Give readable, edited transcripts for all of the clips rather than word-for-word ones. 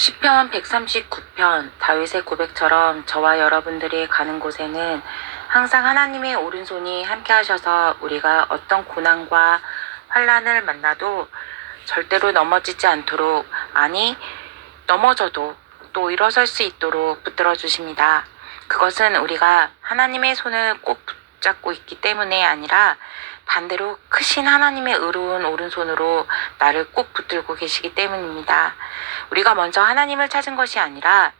시편 139편 다윗의 고백처럼 저와 여러분들이 가는 곳에는 항상 하나님의 오른손이 함께 하셔서 우리가 어떤 고난과 환난을 만나도 절대로 넘어지지 않도록, 아니 넘어져도 또 일어설 수 있도록 붙들어 주십니다. 그것은 우리가 하나님의 손을 꼭 붙잡고 있기 때문에 아니라 반대로 크신 하나님의 의로운 오른손으로 나를 꼭 붙들고 계시기 때문입니다. 우리가 먼저 하나님을 찾은 것이 아니라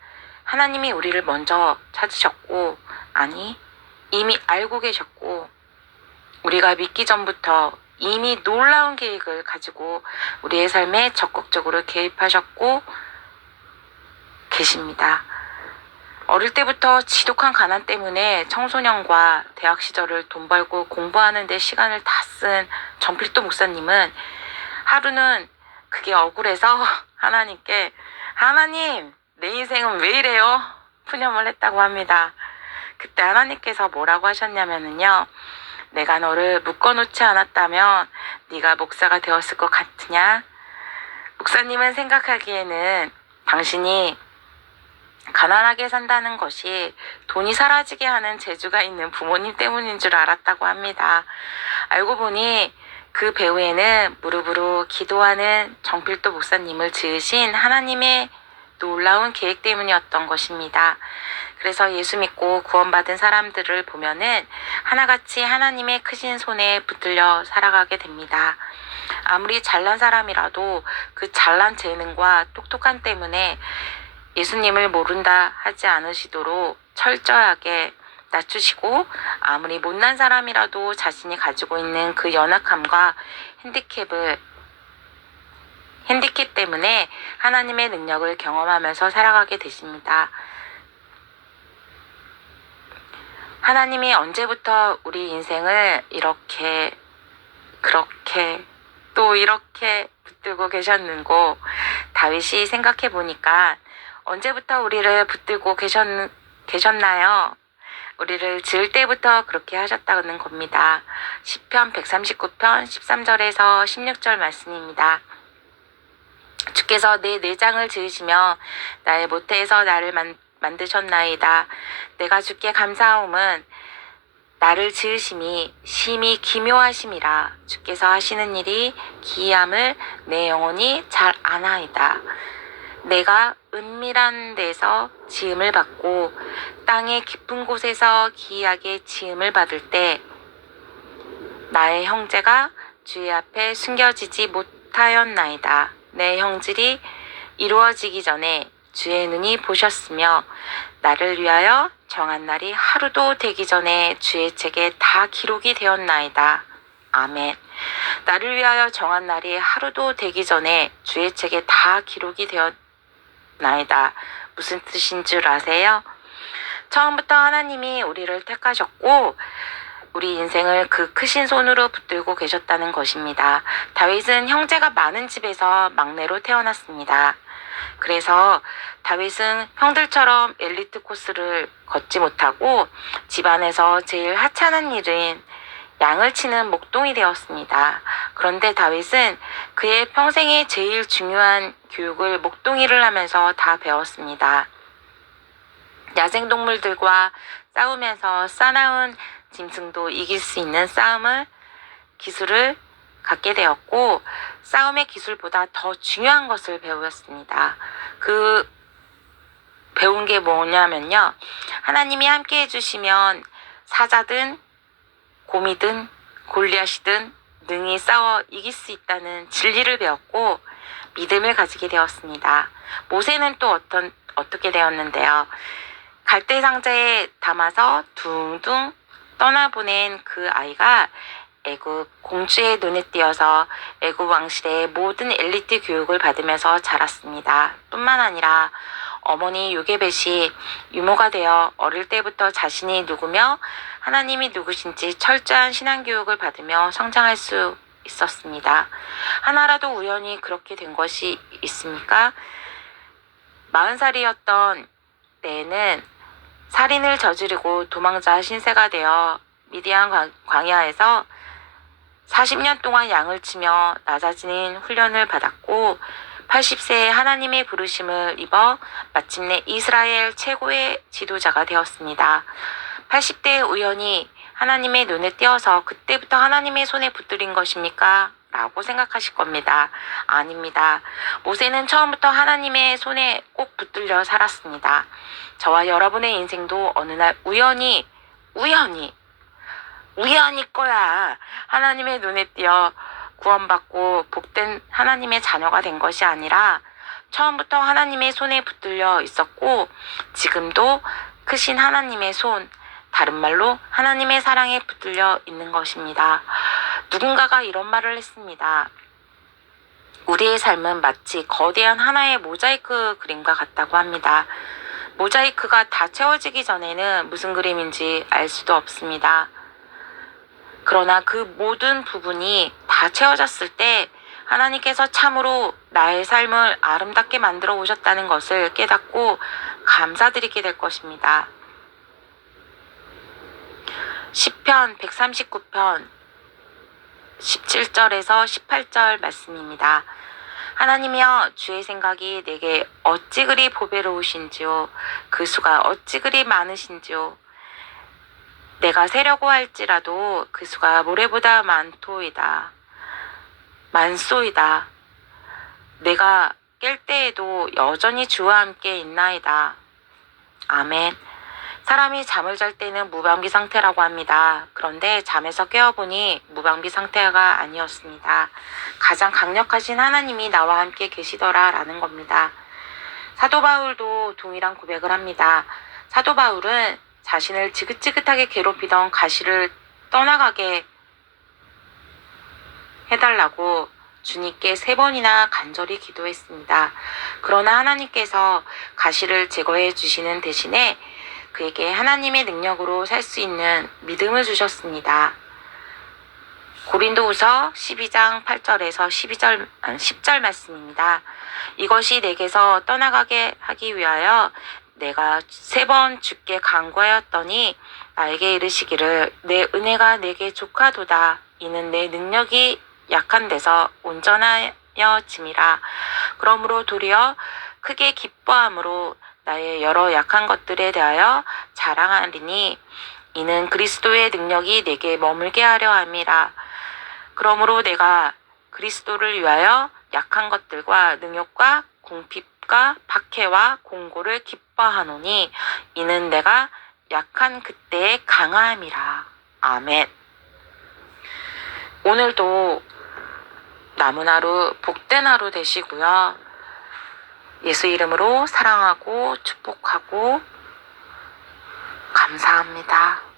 하나님이 우리를 먼저 찾으셨고, 아니 이미 알고 계셨고, 우리가 믿기 전부터 이미 놀라운 계획을 가지고 우리의 삶에 적극적으로 개입하셨고 계십니다. 어릴 때부터 지독한 가난 때문에 청소년과 대학 시절을 돈 벌고 공부하는 데 시간을 다 쓴 전필도 목사님은 하루는 그게 억울해서 하나님께, 하나님 내 인생은 왜 이래요? 푸념을 했다고 합니다. 그때 하나님께서 뭐라고 하셨냐면요, 내가 너를 묶어놓지 않았다면 네가 목사가 되었을 것 같으냐? 목사님은 생각하기에는 당신이 가난하게 산다는 것이 돈이 사라지게 하는 재주가 있는 부모님 때문인 줄 알았다고 합니다. 알고 보니 그 배후에는 무릎으로 기도하는 정필도 목사님을 지으신 하나님의 놀라운 계획 때문이었던 것입니다. 그래서 예수 믿고 구원받은 사람들을 보면은 하나같이 하나님의 크신 손에 붙들려 살아가게 됩니다. 아무리 잘난 사람이라도 그 잘난 재능과 똑똑한 때문에 예수님을 모른다 하지 않으시도록 철저하게 낮추시고, 아무리 못난 사람이라도 자신이 가지고 있는 그 연약함과 핸디캡 때문에 하나님의 능력을 경험하면서 살아가게 되십니다. 하나님이 언제부터 우리 인생을 이렇게 그렇게 또 이렇게 붙들고 계셨는고, 다윗이 생각해 보니까 언제부터 우리를 붙들고 계셨나요? 우리를 지을 때부터 그렇게 하셨다는 겁니다. 시편 139편 13절에서 16절 말씀입니다. 주께서 내 내장을 지으시며 나의 모태에서 나를 만드셨나이다. 내가 주께 감사함은 나를 지으심이 심히 기묘하심이라. 주께서 하시는 일이 기이함을 내 영혼이 잘 아나이다. 내가 은밀한 데서 지음을 받고 땅의 깊은 곳에서 기이하게 지음을 받을 때 나의 형제가 주의 앞에 숨겨지지 못하였나이다. 내 형질이 이루어지기 전에 주의 눈이 보셨으며 나를 위하여 정한 날이 하루도 되기 전에 주의 책에 다 기록이 되었나이다. 아멘. 나를 위하여 정한 날이 하루도 되기 전에 주의 책에 다 기록이 되었나이다. 무슨 뜻인 줄 아세요? 처음부터 하나님이 우리를 택하셨고 우리 인생을 그 크신 손으로 붙들고 계셨다는 것입니다. 다윗은 형제가 많은 집에서 막내로 태어났습니다. 그래서 다윗은 형들처럼 엘리트 코스를 걷지 못하고 집안에서 제일 하찮은 일은 양을 치는 목동이 되었습니다. 그런데 다윗은 그의 평생에 제일 중요한 교육을 목동일을 하면서 다 배웠습니다. 야생동물들과 싸우면서 싸나운 짐승도 이길 수 있는 기술을 갖게 되었고, 싸움의 기술보다 더 중요한 것을 배웠습니다. 그 배운 게 뭐냐면요, 하나님이 함께 해주시면 사자든 곰이든 골리앗이든 능히 싸워 이길 수 있다는 진리를 배웠고 믿음을 가지게 되었습니다. 모세는 또 어떻게 되었는데요, 갈대 상자에 담아서 둥둥 떠나보낸 그 아이가 애굽 공주의 눈에 띄어서 애굽 왕실의 모든 엘리트 교육을 받으면서 자랐습니다. 뿐만 아니라 어머니 요게벳이 유모가 되어 어릴 때부터 자신이 누구며 하나님이 누구신지 철저한 신앙교육을 받으며 성장할 수 있었습니다. 하나라도 우연히 그렇게 된 것이 있습니까? 40살이었던 때에는 살인을 저지르고 도망자 신세가 되어 미디안 광야에서 40년 동안 양을 치며 낮아지는 훈련을 받았고 80세에 하나님의 부르심을 입어 마침내 이스라엘 최고의 지도자가 되었습니다. 80대에 우연히 하나님의 눈에 띄어서 그때부터 하나님의 손에 붙들린 것입니까? 라고 생각하실 겁니다. 아닙니다. 모세는 처음부터 하나님의 손에 꼭 붙들려 살았습니다. 저와 여러분의 인생도 어느 날 우연히 거야. 하나님의 눈에 띄어 구원받고 복된 하나님의 자녀가 된 것이 아니라 처음부터 하나님의 손에 붙들려 있었고 지금도 크신 하나님의 손, 다른 말로 하나님의 사랑에 붙들려 있는 것입니다. 누군가가 이런 말을 했습니다. 우리의 삶은 마치 거대한 하나의 모자이크 그림과 같다고 합니다. 모자이크가 다 채워지기 전에는 무슨 그림인지 알 수도 없습니다. 그러나 그 모든 부분이 다 채워졌을 때 하나님께서 참으로 나의 삶을 아름답게 만들어 오셨다는 것을 깨닫고 감사드리게 될 것입니다. 시편 139편 17절에서 18절 말씀입니다. 하나님이여 주의 생각이 내게 어찌 그리 보배로우신지요 그 수가 어찌 그리 많으신지요 내가 세려고 할지라도 그 수가 모래보다 많소이다. 내가 깰 때에도 여전히 주와 함께 있나이다. 아멘. 사람이 잠을 잘 때는 무방비 상태라고 합니다. 그런데 잠에서 깨어보니 무방비 상태가 아니었습니다. 가장 강력하신 하나님이 나와 함께 계시더라 라는 겁니다. 사도 바울도 동일한 고백을 합니다. 사도 바울은 자신을 지긋지긋하게 괴롭히던 가시를 떠나가게 해달라고 주님께 3번이나 간절히 기도했습니다. 그러나 하나님께서 가시를 제거해 주시는 대신에 그에게 하나님의 능력으로 살 수 있는 믿음을 주셨습니다. 고린도후서 12장 8절에서 10절 말씀입니다. 이것이 내게서 떠나가게 하기 위하여 내가 3번 주께 간구하였더니 나에게 이르시기를 내 은혜가 내게 족하도다. 이는 내 능력이 약한 데서 온전하여짐이라. 그러므로 도리어 크게 기뻐함으로 나의 여러 약한 것들에 대하여 자랑하리니 이는 그리스도의 능력이 내게 머물게 하려 함이라. 그러므로 내가 그리스도를 위하여 약한 것들과 능욕과 궁핍과 박해와 공고를 기뻐하노니 이는 내가 약한 그때의 강함이라. 아멘. 오늘도 남은 하루 복된 하루 되시고요. 예수 이름으로 사랑하고 축복하고 감사합니다.